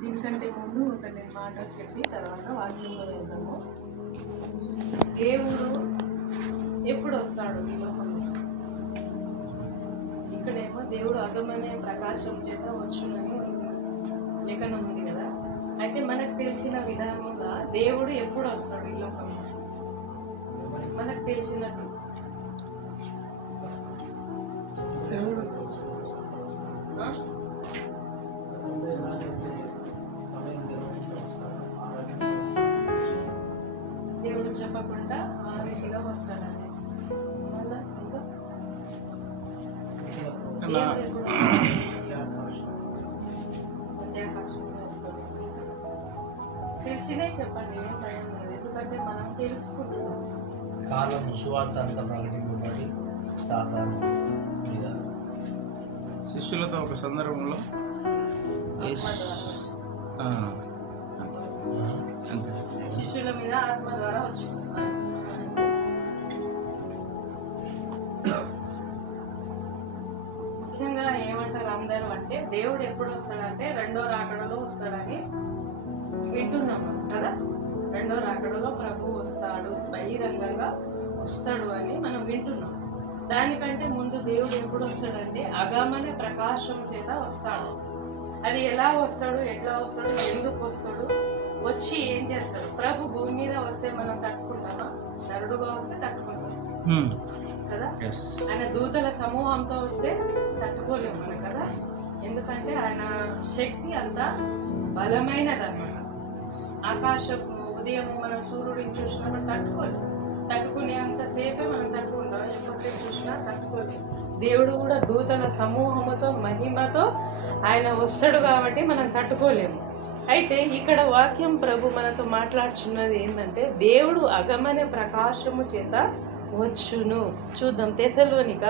దీనికంటే ముందు ఒక నేను మాట చెప్పి తర్వాత వాక్యంలో వెళ్తాము. దేవుడు ఎప్పుడు వస్తాడు ఈ లోకంలో? ఇక్కడేమో దేవుడు అగమనే ప్రకాశం చేత వచ్చునని లేఖనం ఉంది కదా. అయితే మనకు తెలిసిన విధానంగా దేవుడు ఎప్పుడు వస్తాడు ఈ లోకంలో? మనకు తెలిసినట్టు దేవుడు చెప్పకుండా ఆవిగా వస్తాడండి. మళ్ళా ఇంకా తెలిసినే చెప్పండి, ఏం భయం లేదు. ఎందుకంటే మనం తెలుసుకుంటున్నాం. కాలం సువార్త అంతా ప్రకటింపబడి శిష్యులతో ఒక సందర్భంలో శిష్యుల మీద ఆత్మ ద్వారా వచ్చింది. ముఖ్యంగా ఏమంటారు అందరూ అంటే దేవుడు ఎప్పుడు వస్తాడంటే రెండో రాకడలో వస్తాడని వింటున్నాము కదా. రెండో రాకడలో ప్రభు వస్తాడు, బహిరంగంగా వస్తాడు అని మనం వింటున్నాం. దానికంటే ముందు దేవుడు ఎప్పుడు వస్తాడంటే అగమన ప్రకాశం చేత వస్తాడు. అది ఎలా వస్తాడు, ఎట్లా వస్తాడు, ఎందుకు వస్తాడు, వచ్చి ఏం చేస్తాడు? ప్రభు భూమి మీద వస్తే మనం తట్టుకుంటామా? నరుడుగా వస్తే తట్టుకుంటాం కదా. ఆయన దూతల సమూహంతో వస్తే తట్టుకోలేము మనం కదా. ఎందుకంటే ఆయన శక్తి అంత బలమైనదన్నమాట. ఆకాశం ఉదయం మనం సూర్యుడిని చూసినప్పుడు తట్టుకోలేము. తట్టుకునే అంతసేపే మనం తట్టుకుంటాం, ఎప్పటిసేపు చూసినా తట్టుకోలేము. దేవుడు కూడా దూతల సమూహముతో మహిమతో ఆయన వస్తాడు కాబట్టి మనం తట్టుకోలేము. అయితే ఇక్కడ వాక్యం ప్రభు మనతో మాట్లాడుచున్నది ఏంటంటే దేవుడు అగమన ప్రకాశము చేత వచ్చును. చూద్దాం. తెస్సలోనిక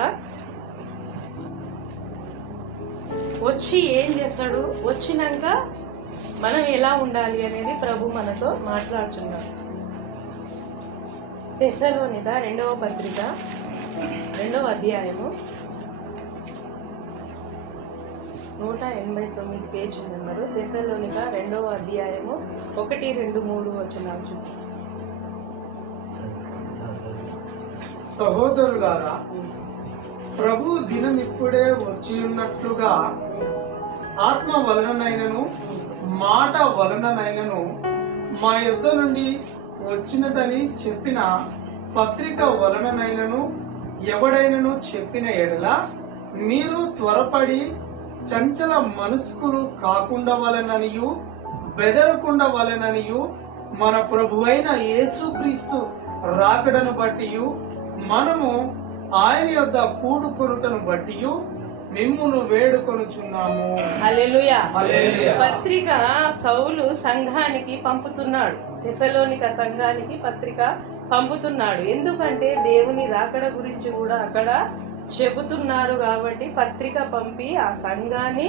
వచ్చి ఏం చేస్తాడు, వచ్చినాక మనం ఎలా ఉండాలి అనేది ప్రభు మనతో మాట్లాడుచున్నాడు. తెస్సలోనిక 2వ పత్రిక 2వ అధ్యాయము 189 పేజీ నెంబరు. తెస్సలోనిక 2వ అధ్యాయము 1, 2, 3 వచనాలు. సహోదరులారా, ప్రభు దినం ఇప్పుడే వచ్చి ఉన్నట్లుగా ఆత్మ వలననైనను మాట వలననైనను మా యొద్ద నుండి వచ్చినదని చెప్పిన పత్రిక వలననైనను ఎవడైనను చెప్పిన ఎడల మీరు త్వరపడి చంచల మనస్కులు కాకుండా వలననియు బెదరకుండా వలననియు మన ప్రభువైన యేసుక్రీస్తు రాకడను బట్టియు మనము ఆయన యొద్ద కూడుకొనుటను బట్టియు మిమ్మును వేడుకొనుచున్నాము. హల్లెలూయా. పత్రిక సౌలు సంఘానికి పంపుతున్నాడు. తెస్సలోనిక సంఘానికి పత్రిక పంపుతున్నాడు. ఎందుకంటే దేవుని రాకడ గురించి కూడా అక్కడ చెబుతున్నారు కాబట్టి పత్రిక పంపి ఆ సంఘాన్ని,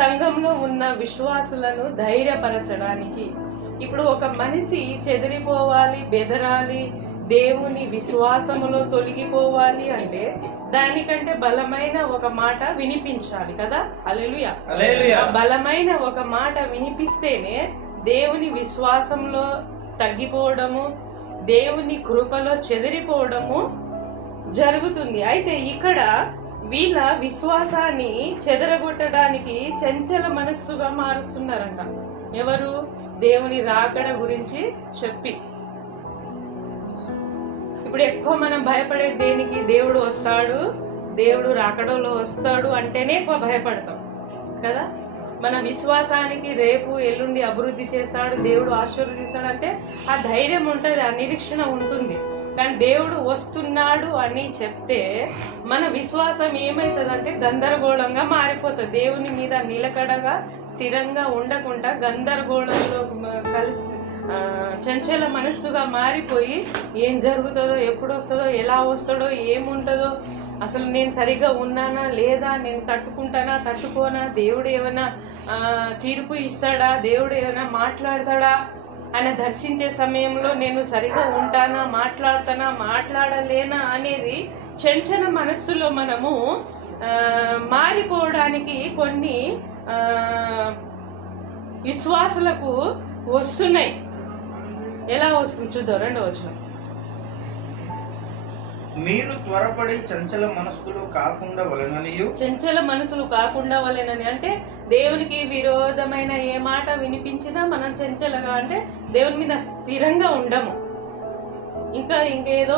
సంఘంలో ఉన్న విశ్వాసులను ధైర్యపరచడానికి. ఇప్పుడు ఒక మనిషి చెదిరిపోవాలి, బెదరాలి, దేవుని విశ్వాసములో తొలగిపోవాలి అంటే దానికంటే బలమైన ఒక మాట వినిపించాలి కదా. హల్లెలూయా. బలమైన ఒక మాట వినిపిస్తేనే దేవుని విశ్వాసంలో తగ్గిపోవడము, దేవుని కృపలో చెదిరిపోవడము జరుగుతుంది. అయితే ఇక్కడ వీళ్ళ విశ్వాసాన్ని చెదరగొట్టడానికి చంచల మనస్సుగా మారుస్తున్నారంట. ఎవరు? దేవుని రాకడ గురించి చెప్పి. ఇప్పుడు ఎక్కువ మనం భయపడే దేనికి? దేవుడు వస్తాడు, దేవుడు రాకడలో వస్తాడు అంటేనే ఎక్కువ భయపడతాం కదా. మన విశ్వాసానికి రేపు ఎల్లుండి అభివృద్ధి చేస్తాడు, దేవుడు ఆశీర్వదిస్తాడు అంటే ఆ ధైర్యం ఉంటుంది, ఆ నిరీక్షణ ఉంటుంది. కానీ దేవుడు వస్తున్నాడు అని చెప్తే మన విశ్వాసం ఏమవుతుందంటే గందరగోళంగా మారిపోతుంది. దేవుని మీద నిలకడగా స్థిరంగా ఉండకుండా గందరగోళంలో కలిసి చంచల మనస్సుగా మారిపోయి ఏం జరుగుతుందో, ఎప్పుడు వస్తుందో, ఎలా వస్తుందో, ఏముంటుందో, అసలు నేను సరిగ్గా ఉన్నానా లేదా, నేను తట్టుకుంటానా తట్టుకోనా, దేవుడు ఏమైనా తీర్పు ఇస్తాడా, దేవుడు ఏమైనా మాట్లాడతాడా, ఆయన దర్శించే సమయంలో నేను సరిగా ఉంటానా, మాట్లాడలేనా అనేది చంచల మనస్సులో మనము మారిపోవడానికి కొన్ని విశ్వాసులకు వస్తున్నాయి. ఎలా వస్తుంది చూద్దాం. 2వ వచనం. మీరు త్వరపడి చంచల మనస్కులు కాకుండా వలననియు. చంచల మనసులు కాకుండా వలెనని అంటే దేవునికి విరోధమైన ఏ మాట వినిపించినా మనం చంచలగా అంటే దేవుని మీద స్థిరంగా ఉండము. ఇంకేదో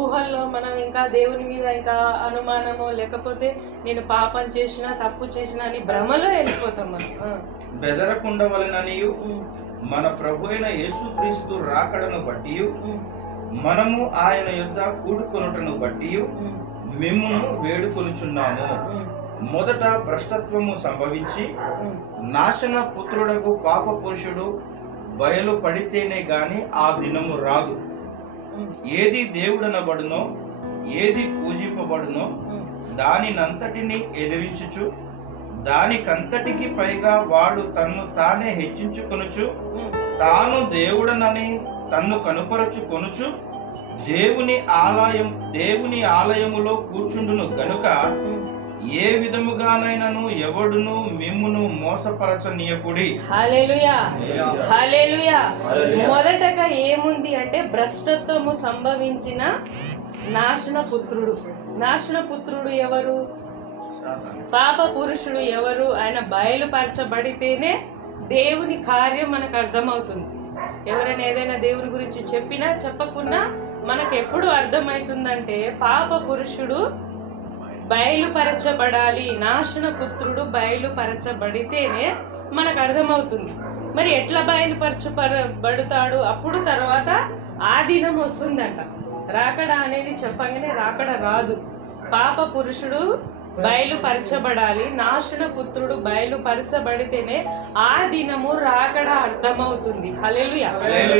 ఊహల్లో మనం ఇంకా దేవుని మీద ఇంకా అనుమానమో లేకపోతే నేను పాపం చేసినా తప్పు చేసినా అని భ్రమలో వెళ్ళిపోతాం మనం. బెదరకుండా వలననియు మన ప్రభు అయిన యేసుక్రీస్తు రాకడను బట్టి మనము ఆయన యొద్ద కూడుకొనుటను బట్టి మిమ్మును వేడుకొనుచున్నాము. మొదట భ్రష్టత్వము సంభవించి నాశన పుత్రుడకు పాప పురుషుడు బయలు పడితేనే గాని ఆ దినము రాదు. ఏది దేవుడనబడునో ఏది పూజింపబడునో దానినంతటిని ఎదిరించుచు దానికంతటికి పైగా వాడు తన్ను తానే హెచ్చించుకొనుచు తాను దేవుడనని తన్ను కనుపరచుకొనుచు దేవుని ఆలయములో కూర్చుండును గనుక ఏ విధముగానైనను ఎవడును మిమ్మును మోసపరచనీయకుడి. హల్లెలూయా, హల్లెలూయా. మొదటగా ఏముంది అంటే భ్రష్టత్వము సంభవించిన నాశన పుత్రుడు ఎవరు? పాప పురుషుడు ఎవరు? ఆయన బయలుపరచబడితేనే దేవుని కార్యం మనకు అర్థమవుతుంది. ఎవరైనా ఏదైనా దేవుని గురించి చెప్పినా చెప్పకున్నా మనకు ఎప్పుడు అర్థమవుతుందంటే పాప పురుషుడు బయలుపరచబడాలి, నాశన పుత్రుడు బయలుపరచబడితేనే మనకు అర్థమవుతుంది. మరి ఎట్లా బయలుపరచబడతాడు? అప్పుడు తర్వాత ఆ దినం వస్తుందంట. రాకడ అనేది చెప్పగానే రాకడ రాదు. పాప పురుషుడు బయలుపరచబడాలి, నాశన పుత్రుడు బయలుపరచబడితేనే ఆ దినము రాకడ అర్థమవుతుంది. హల్లెలూయా.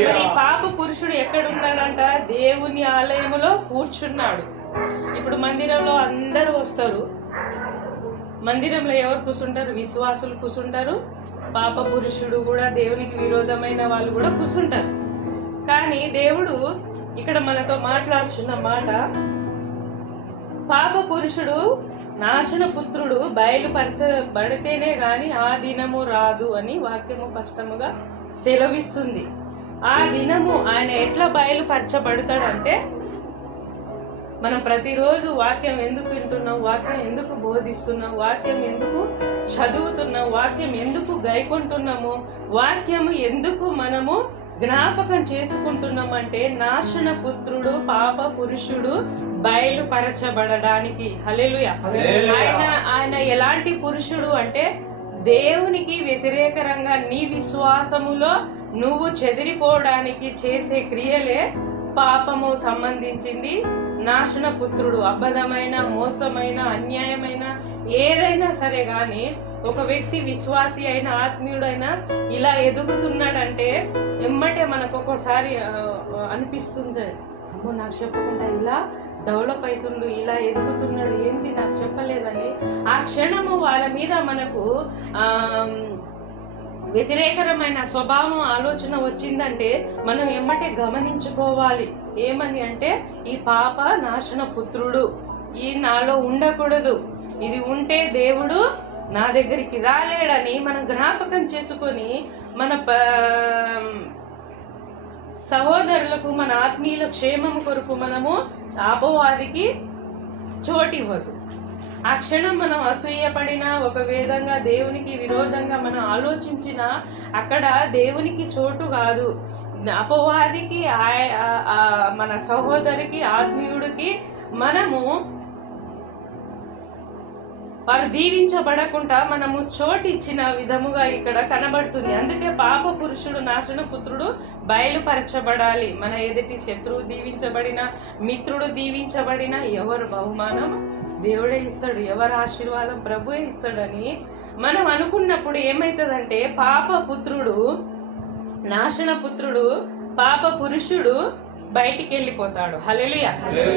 మరి పాప పురుషుడు ఎక్కడున్నాడంట? దేవుని ఆలయములో కూర్చున్నాడు. ఇప్పుడు మందిరంలో అందరూ వస్తారు. మందిరంలో ఎవరు కూర్చుంటారు? విశ్వాసులు కూర్చుంటారు. పాప పురుషుడు కూడా, దేవునికి విరోధమైన వాళ్ళు కూడా కూర్చుంటారు. కానీ దేవుడు ఇక్కడ మనతో మాట్లాడుతున్న మాట, పాప పురుషుడు నాశన పుత్రుడు బయలుపరచబడితేనే గాని ఆ దినము రాదు అని వాక్యము స్పష్టముగా సెలవిస్తుంది. ఆ దినము ఆయన ఎట్లా బయలుపరచబడతాడంటే, మనం ప్రతిరోజు వాక్యం ఎందుకు వింటున్నాం, వాక్యం ఎందుకు బోధిస్తున్నాం, వాక్యం ఎందుకు చదువుతున్నాం, వాక్యం ఎందుకు గైకొంటున్నాము, వాక్యము ఎందుకు మనము జ్ఞాపకం చేసుకుంటున్నాం అంటే నాశన పుత్రుడు పాప పురుషుడు బయలుపరచబడడానికి. హల్లెలూయా. ఆయన ఎలాంటి పురుషుడు అంటే దేవునికి వ్యతిరేకంగా నీ విశ్వాసములో నువ్వు చెదిరిపోవడానికి చేసే క్రియలే పాపము సంబంధించింది. నాశన పుత్రుడు అబద్ధమైన, మోసమైన, అన్యాయమైన ఏదైనా సరే గాని ఒక వ్యక్తి విశ్వాసి అయిన ఆత్మీయుడైనా ఇలా ఎదుగుతున్నాడంటే ఎమ్మటే మనకు ఒక్కోసారి అనిపిస్తుంది, అమ్మో నాకు చెప్పకుండా ఇలా డెవలప్ అవుతుండు, ఇలా ఎదుగుతున్నాడు, ఏంటి నాకు చెప్పలేదని. ఆ క్షణము వాళ్ళ మీద మనకు వ్యతిరేకరమైన స్వభావం ఆలోచన వచ్చిందంటే మనం ఎమ్మటే గమనించుకోవాలి. ఏమని అంటే ఈ పాప నాశన పుత్రుడు, ఈ నాలో ఉండకూడదు, ఇది ఉంటే దేవుడు నా దగ్గరికి రాలేడని మనం జ్ఞాపకం చేసుకొని మన సహోదరులకు, మన ఆత్మీయుల క్షేమము కొరకు మనము అపవాదికి చోటివ్వదు. ఆ క్షణం మనం అసూయపడినా, ఒక విధంగా దేవునికి విరోధంగా మనం ఆలోచించినా అక్కడ దేవునికి చోటు కాదు. అపవాదికి, మన సహోదరికి, ఆత్మీయుడికి మనము వారు దీవించబడకుండా మనము చోటిచ్చిన విధముగా ఇక్కడ కనబడుతుంది. అందుకే పాప పురుషుడు నాశన పుత్రుడు బయలుపరచబడాలి. మన ఎదుటి శత్రువు దీవించబడిన, మిత్రుడు దీవించబడిన ఎవరు బహుమానం దేవుడే ఇస్తాడు, ఎవరు ఆశీర్వాదం ప్రభువే ఇస్తాడని మనం అనుకున్నప్పుడు ఏమైతుందంటే పాప పుత్రుడు, నాశన పుత్రుడు, పాప పురుషుడు బయటికి వెళ్ళిపోతాడు. హల్లెలూయా.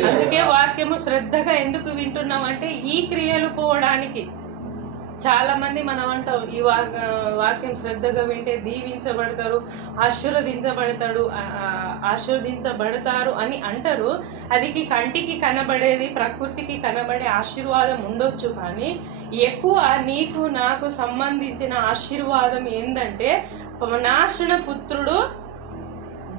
అందుకే వాక్యము శ్రద్ధగా ఎందుకు వింటున్నాం అంటే ఈ క్రియలు పోవడానికి. చాలా మంది మనం అంటాం ఈ వాక్యం శ్రద్ధగా వింటే దీవించబడతారు, ఆశీర్వదించబడతారు అని అంటారు. అది కంటికి కనబడేది, ప్రకృతికి కనబడే ఆశీర్వాదం ఉండొచ్చు. కానీ ఎక్కువ నీకు నాకు సంబంధించిన ఆశీర్వాదం ఏంటంటే నాశన పుత్రుడు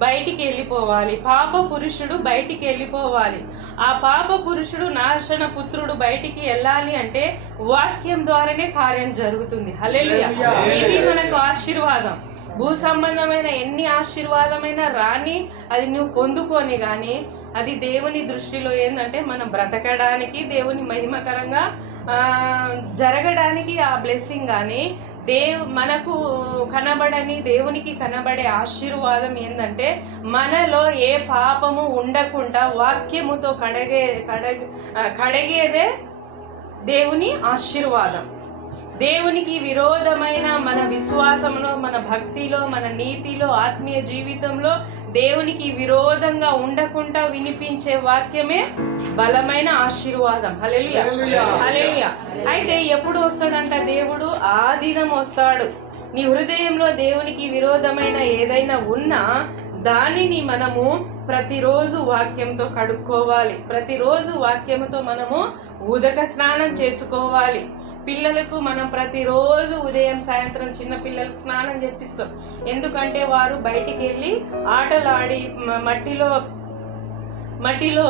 బయటికి వెళ్ళిపోవాలి, పాప పురుషుడు బయటికి వెళ్ళిపోవాలి. ఆ పాప పురుషుడు నాశన పుత్రుడు బయటికి వెళ్ళాలి అంటే వాక్యం ద్వారానే కార్యం జరుగుతుంది. హల్లెలూయా. ఇది మనకు ఆశీర్వాదం. భూ సంబంధమైన ఎన్ని ఆశీర్వాదమైనా రాని అది నువ్వు పొందుకొని గాని అది దేవుని దృష్టిలో ఏంటంటే మనం బ్రతకడానికి, దేవుని మహిమకరంగా జరగడానికి ఆ బ్లెస్సింగ్ కానీ మనకు కనబడని దేవునికి కనబడే ఆశీర్వాదం ఏంటంటే మనలో ఏ పాపము ఉండకుండా వాక్యముతో కడిగేదే దేవుని ఆశీర్వాదం. దేవునికి విరోధమైన మన విశ్వాసంలో, మన భక్తిలో, మన నీతిలో, ఆత్మీయ జీవితంలో దేవునికి విరోధంగా ఉండకుండా వినిపించే వాక్యమే బలమైన ఆశీర్వాదం. హల్లెలూయా, హల్లెలూయా. అయితే ఎప్పుడు వస్తాడంట దేవుడు? ఆ దినం వస్తాడు. నీ హృదయంలో దేవునికి విరోధమైన ఏదైనా ఉన్నా దానిని మనము ప్రతిరోజు వాక్యంతో కడుక్కోవాలి. ప్రతిరోజు వాక్యంతో మనము ఉదక స్నానం చేసుకోవాలి. పిల్లలకు మనం ప్రతిరోజు ఉదయం సాయంత్రం చిన్న పిల్లలకు స్నానం చేపిస్తాం. ఎందుకంటే వారు బయటికి వెళ్ళి ఆటలు ఆడి మట్టిలో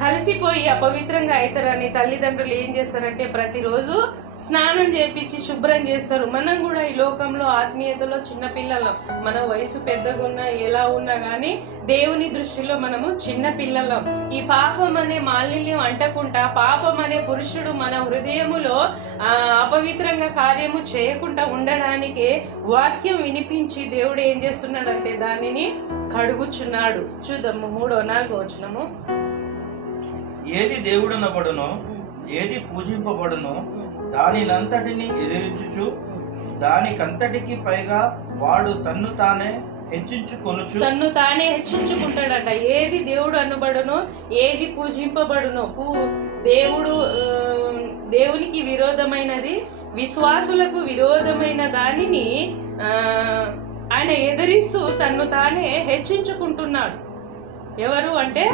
కలిసిపోయి అపవిత్రంగా అవుతారని తల్లిదండ్రులు ఏం చేస్తారంటే ప్రతిరోజు స్నానం చేపించి శుభ్రం చేస్తారు. మనం కూడా ఈ లోకంలో ఆత్మీయతలో చిన్నపిల్లలం. మన వయసు పెద్దగా ఉన్నా ఎలా ఉన్నా కానీ దేవుని దృష్టిలో మనము చిన్న పిల్లలం. ఈ పాపం అనే మాలిన్యం అంటకుండా, పాపం అనే పురుషుడు మన హృదయములో అపవిత్రంగా కార్యము చేయకుండా ఉండడానికి వాక్యం వినిపించి దేవుడు ఏం చేస్తున్నాడంటే దానిని కడుగుచున్నాడు. చూద్దాము 3-4 వచనము. ఏది దేవుడనబడునో, ఏది పూజింపబడునో దానినంతటిని ఎదిరించుచు దానికంతటికి పైగా వాడు తన్ను తానే హెచ్చించుకుంటాడట. ఏది దేవుడు అనబడునో, ఏది పూజింపబడునో, దేవునికి విరోధమైనది, విశ్వాసులకు విరోధమైన దానిని ఆయన ఎదిరిస్తూ తన్ను తానే హెచ్చించుకుంటున్నాడు. ఎవరు అంటే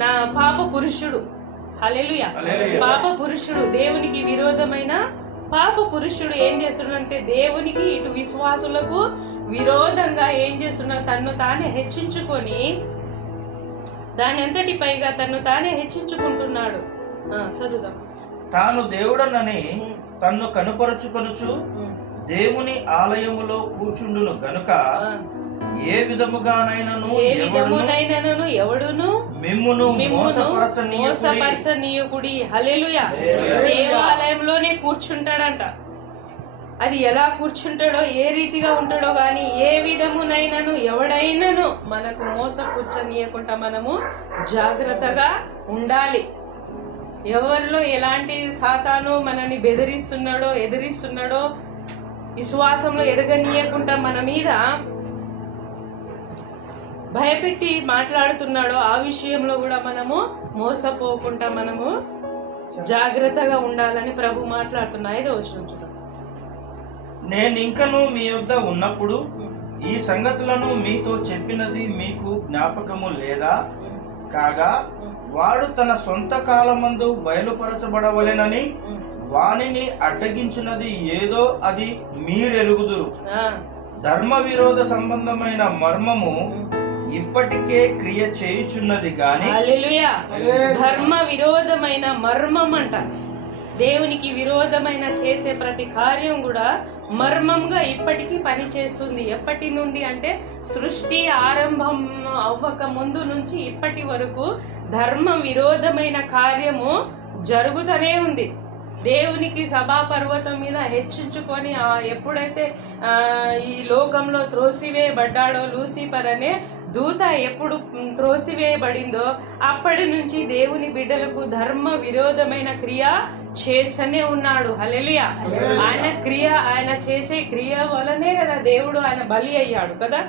నా పాప పురుషుడు. హల్లెలూయా. పాప పురుషుడు, దేవునికి విరోధమైన పాప పురుషుడు ఏం చేస్తున్నాడంటే దేవునికి ఇటు విశ్వాసులకు విరోధంగా ఏం చేస్తున్నాడు? తన్ను తానే హెచ్చించుకొని దాని అంతటి పైగా తన్ను తానే హెచ్చించుకుంటున్నాడు. చదువుదాం. తాను దేవుడనని తన్ను కనుపరుచుకొనుచు దేవుని ఆలయములో కూర్చుండును గనుక ఏ విధముగానైనను ఎవడును మిమ్మును మోసపరచనీయకుడి. హల్లెలూయా. దేవాలయంలోనే కూర్చుంటాడంట. అది ఎలా కూర్చుంటాడో, ఏ రీతిగా ఉంటాడో గాని ఏ విధమునైనను ఎవడైనను మనకు మోసపుచ్చనీయకుండా మనము జాగ్రత్తగా ఉండాలి. ఎవరిలో ఎలాంటి సాతాను మనని బెదిరిస్తున్నాడో, ఎదిరిస్తున్నాడో, విశ్వాసంలో ఎదగనీయకుండా మన మీద భయపెట్టి మాట్లాడుతున్నాడో ఆ విషయంలో కూడా మనము మోసపోకుండా మనము జాగ్రత్తగా ఉండాలని ప్రభు మాట్లాడుతున్నా. 5వ వచనం చూద్దాం. నేనింకను మీ యొద్ద ఉన్నప్పుడు ఈ సంగతులను మీతో చెప్పినది మీకు జ్ఞాపకము లేదా? కాగా వాడు తన సొంత కాలమందు బయలుపరచబడవలెనని వానిని అడ్డగించినది ఏదో అది మీరెరుగుదురు. ధర్మ విరోధ సంబంధమైన మర్మము ఇప్పటికే క్రియ చేయుచున్నది గాని. హల్లెలూయా. ధర్మ విరోధమైన మర్మం అంట. దేవునికి విరోధమైన చేసే ప్రతి కార్యం కూడా మర్మంగా ఇప్పటికీ పనిచేస్తుంది. ఎప్పటి నుండి అంటే సృష్టి ఆరంభం అవ్వక ముందు నుంచి ఇప్పటి వరకు ధర్మ విరోధమైన కార్యము జరుగుతూనే ఉంది. దేవునికి సభా పర్వతం మీద హెచ్చించుకొని ఎప్పుడైతే ఈ లోకంలో త్రోసివేయబడ్డాడో, లూసిఫర్ అనే దూత ఎప్పుడు త్రోసివేయబడిందో అప్పటి నుంచి దేవుని బిడ్డలకు ధర్మ విరోధమైన క్రియ చేస్తూనే ఉన్నాడు. హల్లెలూయా. ఆయన చేసే క్రియ వలనే కదా దేవుడు ఆయన బలి అయ్యాడు కదా.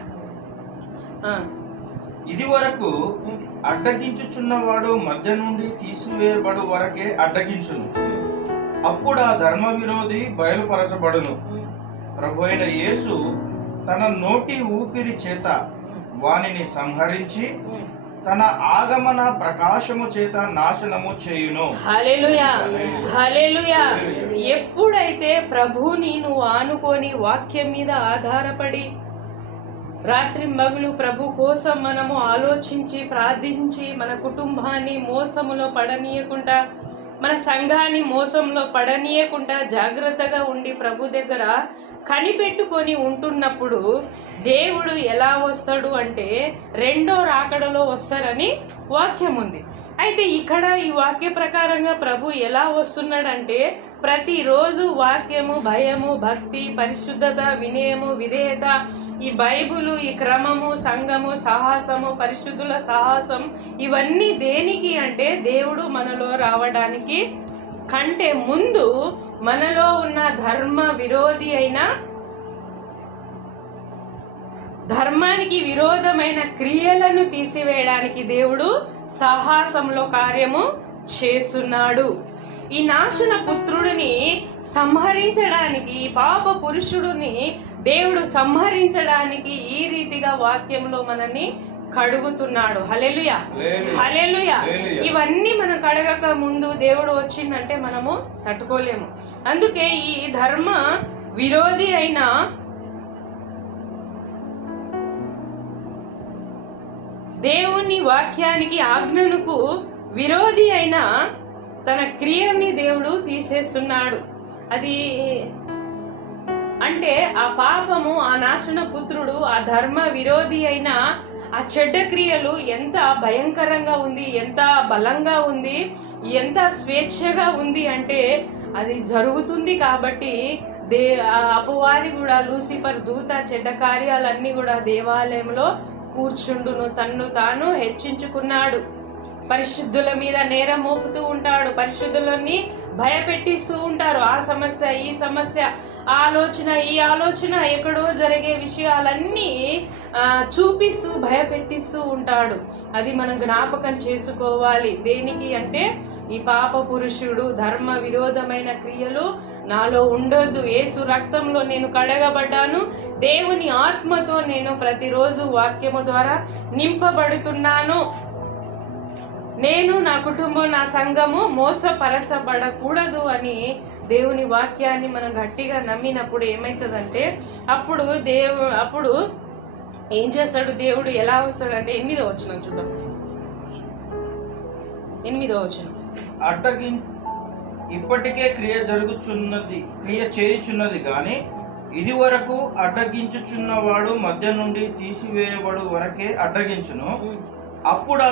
ఇది వరకు అడ్డగించుచున్నవాడు మధ్య నుండి తీసివేయబడు వరకే అడ్డగించును. అప్పుడు ఆ ధర్మ విరోధి బయలుపరచబడును. ప్రభు అయిన యేసు తన నోటి ఊపిరి చేత వానిని సంహరించి తన ఆగమన ప్రకాశము చేత నాశనము చేయును. హల్లెలూయా, హల్లెలూయా. ఎప్పుడైతే ప్రభువుని నువ్వు ఆనుకొని వాక్యం మీద ఆధారపడి రాత్రి మగులు ప్రభు కోసం మనము ఆలోచించి ప్రార్థించి మన కుటుంబాన్ని మోసములో పడనీయకుండా, మన సంఘాన్ని మోసంలో పడనీయకుండా జాగ్రత్తగా ఉండి ప్రభు దగ్గర కనిపెట్టుకొని ఉంటున్నప్పుడు దేవుడు ఎలా వస్తాడు అంటే రెండో రాకడలో వస్తారని వాక్యం ఉంది. అయితే ఇక్కడ ఈ వాక్య ప్రకారంగా ప్రభు ఎలా వస్తున్నాడంటే ప్రతిరోజు వాక్యము, భయము, భక్తి, పరిశుద్ధత, వినయము, విధేయత, ఈ బైబులు, ఈ క్రమము, సంఘము, సాహసము, పరిశుద్ధుల సాహసం, ఇవన్నీ దేనికి అంటే దేవుడు మనలో రావడానికి కంటే ముందు మనలో ఉన్న ధర్మ విరోధి అయిన, ధర్మానికి విరోధమైన క్రియలను తీసివేయడానికి దేవుడు సాహసంలో కార్యము చేస్తున్నాడు. ఈ నాశన పుత్రుడిని సంహరించడానికి, పాప పురుషుడిని దేవుడు సంహరించడానికి ఈ రీతిగా వాక్యంలో మనల్ని కడుగుతున్నాడు. హల్లెలూయా, హల్లెలూయా. ఇవన్నీ మనం కడగక ముందు దేవుడు వచ్చిందంటే మనము తట్టుకోలేము. అందుకే ఈ ధర్మ విరోధి అయిన దేవుని వాక్యానికి, ఆజ్ఞలకు విరోధి అయిన తన క్రియని దేవుడు తీసేస్తున్నాడు. అది అంటే ఆ పాపము, ఆ నాశన పుత్రుడు, ఆ ధర్మ విరోధి అయిన ఆ చెడ్డ క్రియలు ఎంత భయంకరంగా ఉంది, ఎంత బలంగా ఉంది, ఎంత స్వేచ్ఛగా ఉంది అంటే అది జరుగుతుంది కాబట్టి అపవాది కూడా, లూసిఫర్ దూత చెడ్డ కార్యాలన్నీ కూడా దేవాలయంలో కూర్చుండును, తన్ను తాను హెచ్చించుకున్నాడు. పరిశుద్ధుల మీద నేరం మోపుతూ ఉంటాడు, పరిశుద్ధులని భయపెట్టిస్తూ ఉంటారు. ఆ సమస్య, ఈ సమస్య, ఆలోచన, ఈ ఆలోచన, ఎక్కడో జరిగే విషయాలన్నీ చూపిస్తూ భయపెట్టిస్తూ ఉంటాడు. అది మనం జ్ఞాపకం చేసుకోవాలి. దేనికి అంటే ఈ పాప పురుషుడు, ధర్మ విరోధమైన క్రియలు నాలో ఉండొద్దు. యేసు రక్తంలో నేను కడగబడ్డాను, దేవుని ఆత్మతో నేను ప్రతిరోజు వాక్యము ద్వారా నింపబడుతున్నాను. నేను, నా కుటుంబం, నా సంఘము మోసపరచబడకూడదు అని దేవుని వాక్యాన్ని మనం గట్టిగా నమ్మినప్పుడు ఏమవుతుందంటే అప్పుడు ఏం చేస్తాడు దేవుడు? ఎలా వస్తాడంటే 8వ వచనం చూద్దాం. 8వ వచనం. ఇప్పటికే క్రియ చేయుచున్నది గాని ఇది వరకు అడ్డగించుచున్నవాడు మధ్య నుండి తీసివేయబడు వరకే అడ్డగించును. అప్పుడు ఆ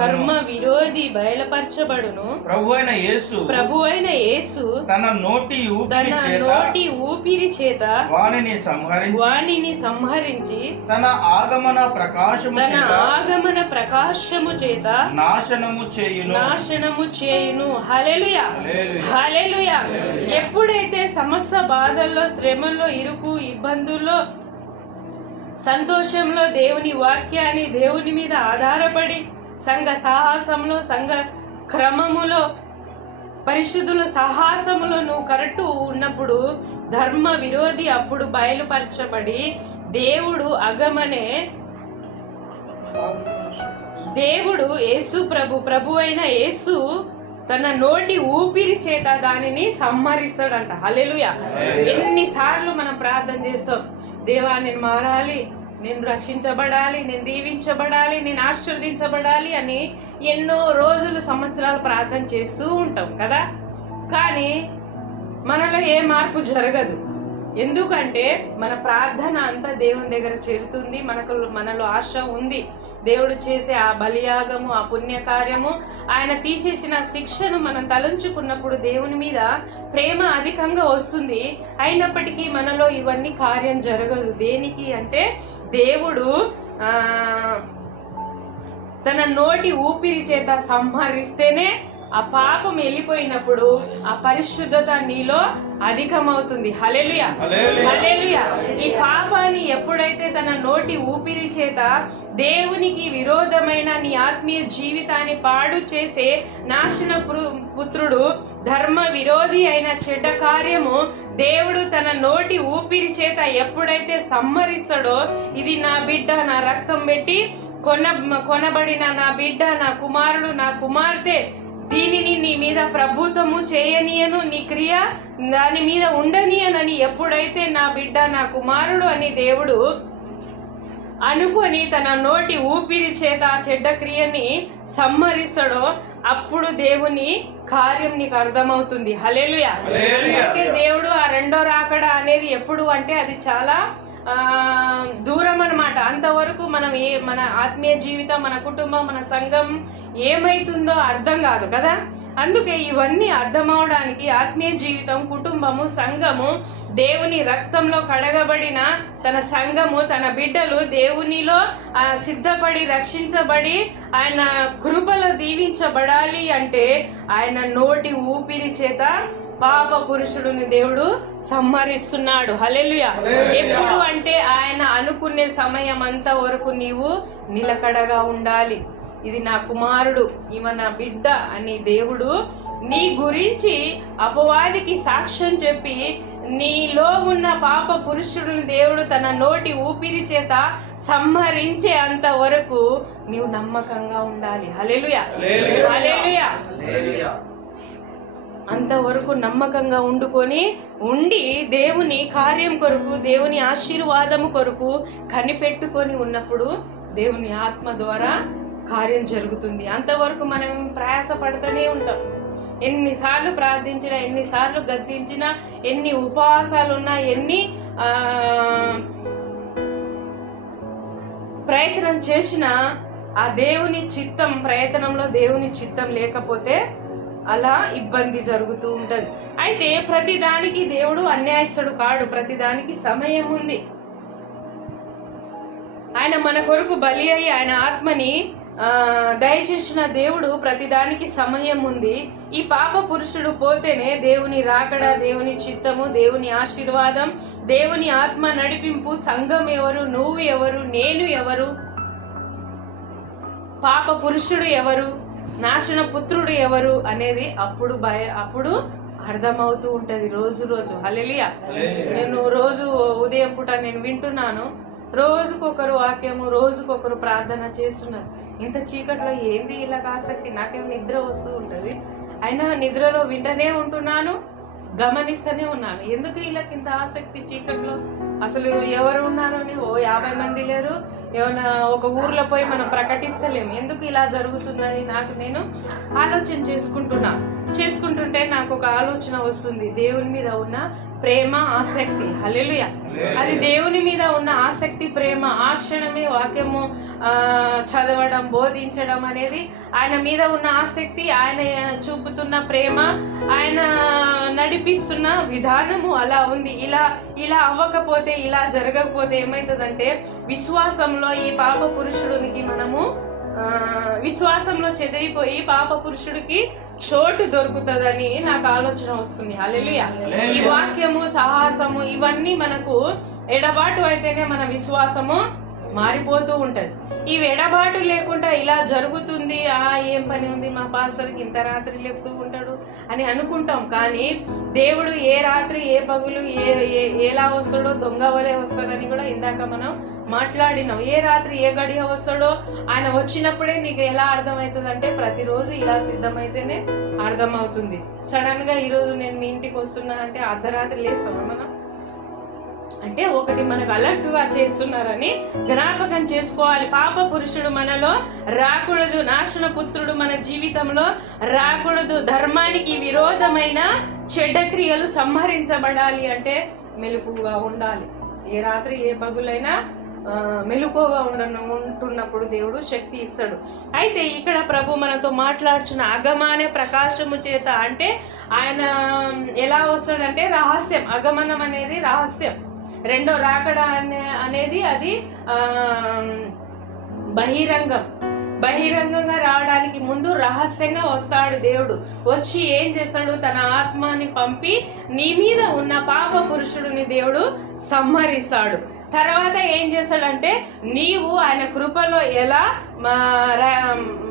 ధర్మ విరోధి బయలుపరచబడును. ప్రభు అయిన యేసు తన నోటి ఊపిరి చేత వానిని సంహరించి తన ఆగమన ప్రకాశము చేత నాశనము చేయును. హల్లెలూయా, హల్లెలూయా. ఎప్పుడైతే సమస్త బాధల్లో, శ్రమల్లో, ఇరుకు ఇబ్బందుల్లో, సంతోషంలో దేవుని వాక్యాన్ని, దేవుని మీద ఆధారపడి సంఘ సాహసంలో, సంఘ క్రమములో, పరిశుద్ధుల సాహసములో నువ్వు కరెక్ట్ ఉన్నప్పుడు ధర్మ విరోధి అప్పుడు బయలుపరచబడి దేవుడు యేసు ప్రభు అయిన యేసు తన నోటి ఊపిరి చేత దానిని సంహరిస్తాడంట. హల్లెలూయా. ఎన్నిసార్లు మనం ప్రార్థన చేస్తాం, దేవా నేను మారాలి, నేను రక్షించబడాలి, నేను దీవించబడాలి, నేను ఆశీర్వదించబడాలి అని ఎన్నో రోజులు, సంవత్సరాలు ప్రార్థన చేస్తూ ఉంటాం కదా. కానీ మనలో ఏ మార్పు జరగదు. ఎందుకంటే మన ప్రార్థన అంతా దేవుని దగ్గర చేరుతుంది. మనలో ఆశ ఉంది. దేవుడు చేసే ఆ బలియాగము, ఆ పుణ్యకార్యము, ఆయన తీసేసిన శిక్షను మనం తలంచుకున్నప్పుడు దేవుని మీద ప్రేమ అధికంగా వస్తుంది. అయినప్పటికీ మనలో ఇవన్నీ కార్యం జరగదు. దేనికి అంటే దేవుడు తన నోటి ఊపిరి చేత సంహరిస్తేనే ఆ పాపం వెళ్ళిపోయినప్పుడు ఆ పరిశుద్ధత నీలో అధికమవుతుంది. హల్లెలూయా, హల్లెలూయా. ఈ పాపాన్ని ఎప్పుడైతే తన నోటి ఊపిరి చేత దేవునికి విరోధమైన నీ ఆత్మీయ జీవితాన్ని పాడు చేసే నాశన పుత్రుడు, ధర్మ విరోధి అయిన చెడ్డ కార్యము దేవుడు తన నోటి ఊపిరి చేత ఎప్పుడైతే సమ్మరిస్తాడో, ఇది నా బిడ్డ, నా రక్తం పెట్టి కొనబడిన నా బిడ్డ, నా కుమారుడు, నా కుమార్తె, దీనిని నీ మీద ప్రభుత్వము చేయనీయను, నీ క్రియ దాని మీద ఉండనీయనని ఎప్పుడైతే నా బిడ్డ, నా కుమారుడు అని దేవుడు అనుకొని తన నోటి ఊపిరి చేత ఆ చెడ్డ క్రియని సమ్మరిస్తాడో, అప్పుడు దేవుని కార్యం నీకు అర్థమవుతుంది. హల్లెలూయా. అంటే దేవుడు ఆ రెండో రాకడ అనేది ఎప్పుడు అంటే అది చాలా దూరం అన్నమాట. అంతవరకు మనం మన ఆత్మీయ జీవితం, మన కుటుంబం, మన సంఘం ఏమైతుందో అర్థం కాదు కదా. అందుకే ఇవన్నీ అర్థమవడానికి ఆత్మీయ జీవితం, కుటుంబము, సంఘము, దేవుని రక్తంలో కడగబడిన తన సంఘము, తన బిడ్డలు దేవునిలో సిద్ధపడి రక్షించబడి ఆయన కృపలో దీవించబడాలి అంటే ఆయన నోటి ఊపిరి చేత పాప పురుషుడిని దేవుడు సంహరిస్తున్నాడు. హల్లెలూయా. ఎప్పుడు అంటే ఆయన అనుకునే సమయం అంత వరకు నీవు నిలకడగా ఉండాలి. ఇది నా కుమారుడు, ఈమె నా బిడ్డ అని దేవుడు నీ గురించి అపవాదికి సాక్ష్యం చెప్పి నీలో ఉన్న పాప పురుషుడిని దేవుడు తన నోటి ఊపిరి చేత సంహరించే అంత వరకు నీవు నమ్మకంగా ఉండాలి. హల్లెలూయా. హల్లెలూయా. అంతవరకు నమ్మకంగా ఉండి దేవుని కార్యం కొరకు, దేవుని ఆశీర్వాదము కొరకు కనిపెట్టుకొని ఉన్నప్పుడు దేవుని ఆత్మ ద్వారా కార్యం జరుగుతుంది. అంతవరకు మనం ప్రయాస పడుతూనే ఉంటాం. ఎన్నిసార్లు ప్రార్థించినా, ఎన్నిసార్లు గద్దించినా, ఎన్ని ఉపవాసాలున్నా, ఎన్ని ప్రయత్నం చేసినా ఆ దేవుని చిత్తం, ప్రయత్నంలో దేవుని చిత్తం లేకపోతే అలా ఇబ్బంది జరుగుతూ ఉంటది. అయితే ప్రతిదానికి దేవుడు అన్యాయస్తుడు కాడు. ప్రతిదానికి సమయం ఉంది. ఆయన మన కొరకు బలి అయి ఆయన ఆత్మని దయచేసిన దేవుడు ప్రతిదానికి సమయం ఉంది. ఈ పాప పురుషుడు పోతేనే దేవుని రాకడ, దేవుని చిత్తము, దేవుని ఆశీర్వాదం, దేవుని ఆత్మ నడిపింపు, సంఘం ఎవరు, నువ్వు ఎవరు, నేను ఎవరు, పాప పురుషుడు ఎవరు, నాశన పుత్రుడు ఎవరు అనేది అప్పుడు అర్థమవుతూ ఉంటది రోజు రోజు. హల్లెలూయా. నేను రోజు ఉదయం పూట నేను వింటున్నాను, రోజుకొకరు వాక్యము, రోజుకొకరు ప్రార్థన చేస్తున్నారు. ఇంత చీకట్లో ఏంది వీళ్ళకి ఆసక్తి? నాకేమో నిద్ర వస్తూ ఉంటది, అయినా నిద్రలో వింటనే ఉంటున్నాను, గమనిస్తూనే ఉన్నాను. ఎందుకు వీళ్ళకి ఇంత ఆసక్తి చీకట్లో? అసలు ఎవరు ఉన్నారో అని 50 మంది లేరు. ఏమైనా ఒక ఊర్లో పోయి మనం ప్రకటిస్తలేము. ఎందుకు ఇలా జరుగుతుందని నేను ఆలోచన చేసుకుంటుంటే నాకు ఒక ఆలోచన వస్తుంది. దేవుని మీద ఉన్న ప్రేమ, ఆసక్తి. హల్లెలూయా. అది దేవుని మీద ఉన్న ఆసక్తి, ప్రేమ. ఆ క్షణమే వాక్యము చదవడం, బోధించడం అనేది ఆయన మీద ఉన్న ఆసక్తి, ఆయన చూపుతున్న ప్రేమ, ఆయన నడిపిస్తున్న విధానము అలా ఉంది. ఇలా అవ్వకపోతే, ఇలా జరగకపోతే ఏమవుతుందంటే విశ్వాసంలో ఈ పాప పురుషుడికి మనము విశ్వాసంలో చెదిరిపోయి పాప పురుషుడికి చోటు దొరుకుతుందని నాకు ఆలోచన వస్తుంది. హల్లెలూయా. ఈ వాక్యము, సాహసము ఇవన్నీ మనకు ఎడబాటు అయితేనే మన విశ్వాసము మారిపోతూ ఉంటది. ఈ ఎడబాటు లేకుండా ఇలా జరుగుతుంది, ఏం పని ఉంది, మా పాస్టర్కి ఇంత రాత్రి లేపుతూ ఉంటాడు అని అనుకుంటాం. కానీ దేవుడు ఏ రాత్రి, ఏ పగులు, ఎలా వస్తాడో, దొంగ వలె వస్తాడని కూడా ఇందాక మనం మాట్లాడినాం. ఏ రాత్రి, ఏ గడియ వస్తాడో ఆయన వచ్చినప్పుడే నీకు ఎలా అర్థమవుతుంది అంటే ప్రతిరోజు ఇలా సిద్ధమైతేనే అర్థమవుతుంది. సడన్ గా ఈరోజు నేను మీ ఇంటికి వస్తున్నా అంటే అర్ధరాత్రి లేస్తామా మనం? అంటే ఒకటి మనకు అలర్ట్ గా చేస్తున్నారని జ్ఞాపకం చేసుకోవాలి. పాప పురుషుడు మనలో రాకూడదు, నాశన పుత్రుడు మన జీవితంలో రాకూడదు. ధర్మానికి విరోధమైన చెడ్డ క్రియలు సంహరించబడాలి అంటే మెలకుగా ఉండాలి. ఏ రాత్రి ఏ పగులైనా మెలకుగా ఉంటున్నప్పుడు దేవుడు శక్తి ఇస్తాడు. అయితే ఇక్కడ ప్రభు మనతో మాట్లాడుచున్న అగమానే ప్రకాశము చేత అంటే ఆయన ఎలా వస్తాడంటే రహస్యం. అగమనం అనేది రహస్యం. రెండో రాకడ అనేది అది బహిరంగం. బహిరంగంగా రావడానికి ముందు రహస్యంగా వస్తాడు దేవుడు. వచ్చి ఏం చేస్తాడు? తన ఆత్మని పంపి నీ మీద ఉన్న పాప పురుషుడిని దేవుడు సంహరిస్తాడు. తర్వాత ఏం చేస్తాడంటే నీవు ఆయన కృపలో ఎలా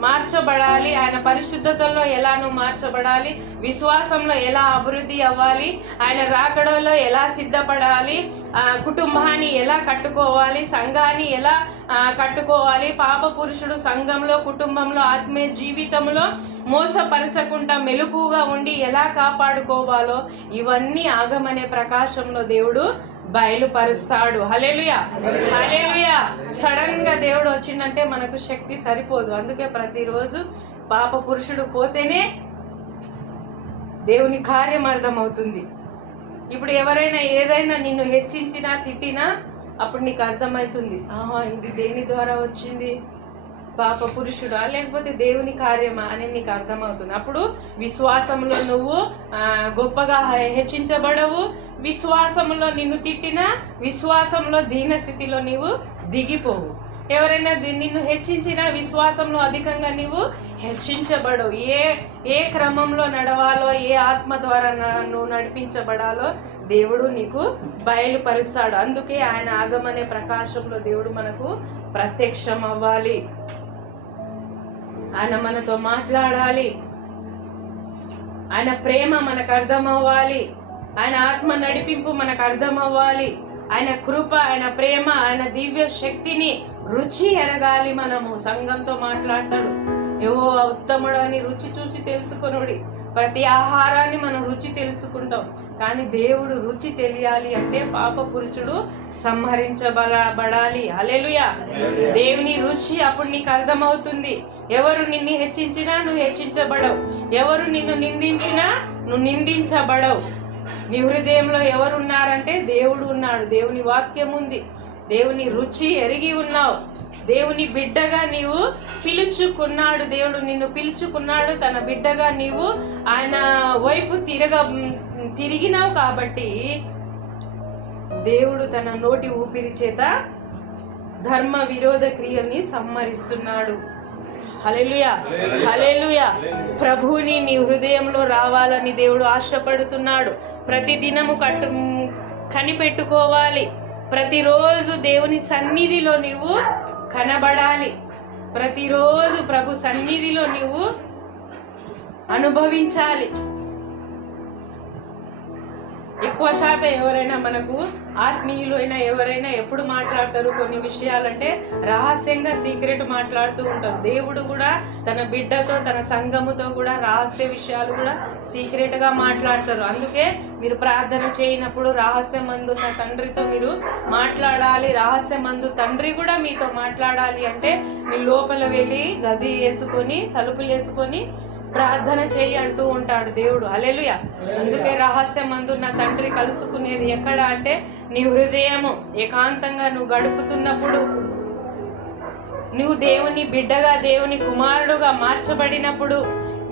మార్చబడాలి, ఆయన పరిశుద్ధతలో ఎలా నువ్వు మార్చబడాలి, విశ్వాసంలో ఎలా అభివృద్ధి అవ్వాలి, ఆయన రాకడలో ఎలా సిద్ధపడాలి, కుటుంబాన్ని ఎలా కట్టుకోవాలి, సంఘాన్ని ఎలా కట్టుకోవాలి, పాప పురుషుడు సంఘంలో కుటుంబంలో ఆత్మీయ జీవితంలో మోసపరచకుండా మెలకుగా ఉండి ఎలా కాపాడుకోవాలో ఇవన్నీ ఆగమనే ప్రకాశంలో దేవుడు బయలుపరుస్తాడు. హల్లెలూయా, హల్లెలూయా. సడన్ గా దేవుడు వచ్చిందంటే మనకు శక్తి సరిపోదు. అందుకే ప్రతిరోజు పాప పురుషుడు పోతేనే దేవుని కార్యం అర్థమవుతుంది. ఇప్పుడు ఎవరైనా ఏదైనా నిన్ను హెచ్చించినా తిట్టినా అప్పుడు నీకు అర్థమవుతుంది, ఆహా ఇది దేని ద్వారా వచ్చింది, పాప పురుషుడా లేకపోతే దేవుని కార్యమా అని నీకు అర్థమవుతుంది. అప్పుడు విశ్వాసంలో నువ్వు గొప్పగా హెచ్చించబడవు. విశ్వాసంలో నిన్ను తిట్టినా విశ్వాసంలో దీనస్థితిలో నీవు దిగిపోవు. ఎవరైనా నిన్ను హెచ్చించినా విశ్వాసంలో అధికంగా నీవు హెచ్చించబడవు. ఏ క్రమంలో నడవాలో, ఏ ఆత్మ ద్వారా నువ్వు నడిపించబడాలో దేవుడు నీకు బయలుపరుస్తాడు. అందుకే ఆయన ఆగమనే ప్రకాశంలో దేవుడు మనకు ప్రత్యక్షం అవ్వాలి. ఆయన మనతో మాట్లాడాలి. ఆయన ప్రేమ మనకు అర్థం అవ్వాలి. ఆయన ఆత్మ నడిపింపు మనకు అర్థం అవ్వాలి. ఆయన కృప, ఆయన ప్రేమ, ఆయన దివ్య శక్తిని రుచి ఎరగాలి. మనము సంఘంతో మాట్లాడతాడు, యెహోవా ఉత్తముడు అని రుచి చూసి తెలుసుకొనుడి. ప్రతి ఆహారాన్ని మనం రుచి తెలుసుకుంటాం, కానీ దేవుడు రుచి తెలియాలి అంటే పాప పురుషుడు సంహరించబడాలి. హల్లెలూయా. దేవుని రుచి అప్పుడు నీకు అర్థమవుతుంది. ఎవరు నిన్ను హెచ్చించినా నువ్వు హెచ్చించబడవు, ఎవరు నిన్ను నిందించినా నువ్వు నిందించబడవు. నీ హృదయంలో ఎవరున్నారంటే దేవుడు ఉన్నాడు, దేవుని వాక్యం ఉంది, దేవుని రుచి ఎరిగి ఉన్నావు, దేవుని బిడ్డగా నీవు పిలుచుకున్నాడు. దేవుడు నిన్ను పిలుచుకున్నాడు తన బిడ్డగా. నీవు ఆయన వైపు తిరిగినావు కాబట్టి దేవుడు తన నోటి ఊపిరి చేత ధర్మ విరోధ క్రియల్ని సంహరిస్తున్నాడు. హల్లెలూయా, హల్లెలూయా. ప్రభువుని నీ హృదయంలో రావాలని దేవుడు ఆశపడుతున్నాడు. ప్రతి దినము కనిపెట్టుకోవాలి. ప్రతిరోజు దేవుని సన్నిధిలో నీవు కనబడాలి. ప్రతిరోజు ప్రభు సన్నిధిలో నీవు అనుభవించాలి. ఎక్కువ శాతం ఎవరైనా మనకు ఆత్మీయులు అయినా ఎవరైనా ఎప్పుడు మాట్లాడతారు కొన్ని విషయాలంటే రహస్యంగా సీక్రెట్ మాట్లాడుతూ ఉంటారు. దేవుడు కూడా తన బిడ్డతో తన సంఘముతో కూడా రహస్య విషయాలు కూడా సీక్రెట్ గా మాట్లాడతారు. అందుకే మీరు ప్రార్థన చేయనప్పుడు రహస్యమందున్న తండ్రితో మీరు మాట్లాడాలి. రహస్యమందు తండ్రి కూడా మీతో మాట్లాడాలి అంటే మీ లోపల వెళ్ళి గది వేసుకొని తలుపులు వేసుకొని ప్రార్థన చేయి అంటూ ఉంటాడు దేవుడు. హల్లెలూయా. అందుకే రహస్యమందున్న తండ్రి కలుసుకునేది ఎక్కడ అంటే నీ హృదయము ఏకాంతంగా నువ్వు గడుపుతున్నప్పుడు, నువ్వు దేవుని బిడ్డగా దేవుని కుమారుడుగా మార్చబడినప్పుడు,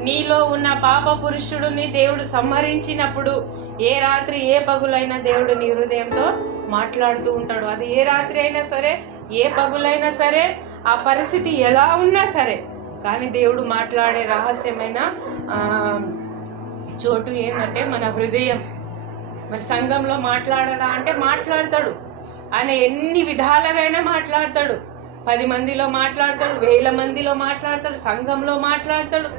నీలో ఉన్న పాప పురుషుడిని దేవుడు సంహరించినప్పుడు, ఏ రాత్రి ఏ పగులైనా దేవుడు నీ హృదయంతో మాట్లాడుతూ ఉంటాడు. అది ఏ రాత్రి అయినా సరే, ఏ పగులైనా సరే, ఆ పరిస్థితి ఎలా ఉన్నా సరే, కానీ దేవుడు మాట్లాడే రహస్యమైన చోటు ఏంటంటే మన హృదయం. మరి సంఘంలో మాట్లాడడా అంటే మాట్లాడతాడు. ఆయన ఎన్ని విధాలుగా మాట్లాడతాడు. 10 మందిలో మాట్లాడతాడు, 1000 మందిలో మాట్లాడతాడు, సంఘంలో మాట్లాడతాడు.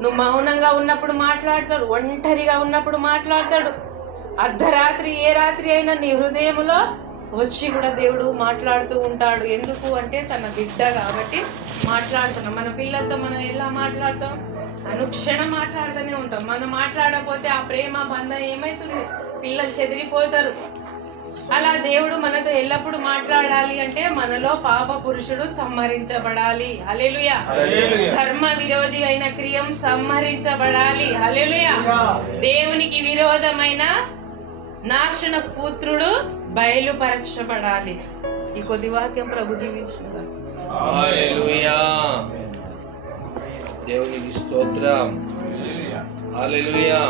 నువ్వు మౌనంగా ఉన్నప్పుడు మాట్లాడతాడు, ఒంటరిగా ఉన్నప్పుడు మాట్లాడతాడు. అర్ధరాత్రి ఏ రాత్రి అయినా నీ హృదయంలో వచ్చి కూడా దేవుడు మాట్లాడుతూ ఉంటాడు. ఎందుకు అంటే తన బిడ్డ కాబట్టి మాట్లాడుతున్నాం. మన పిల్లలతో మనం ఎలా మాట్లాడతాం? అనుక్షణం మాట్లాడుతూనే ఉంటాం. మనం మాట్లాడకపోతే ఆ ప్రేమ బంధం ఏమవుతుంది? పిల్లలు చెదిరిపోతారు. అలా దేవుడు మనతో ఎల్లప్పుడు మాట్లాడాలి అంటే మనలో పాప పురుషుడు సంహరించబడాలి. హల్లెలూయా. ధర్మ విరోధి అయిన క్రియం సంహరించబడాలి. హల్లెలూయా. దేవునికి విరోధమైన నాశన పుత్రుడు బయలుపరచబడాలి. ఈ కొద్ది వాక్యం ప్రభు దీవించుగా. హల్లెలూయా. దేవునికి స్తోత్రం. హల్లెలూయా.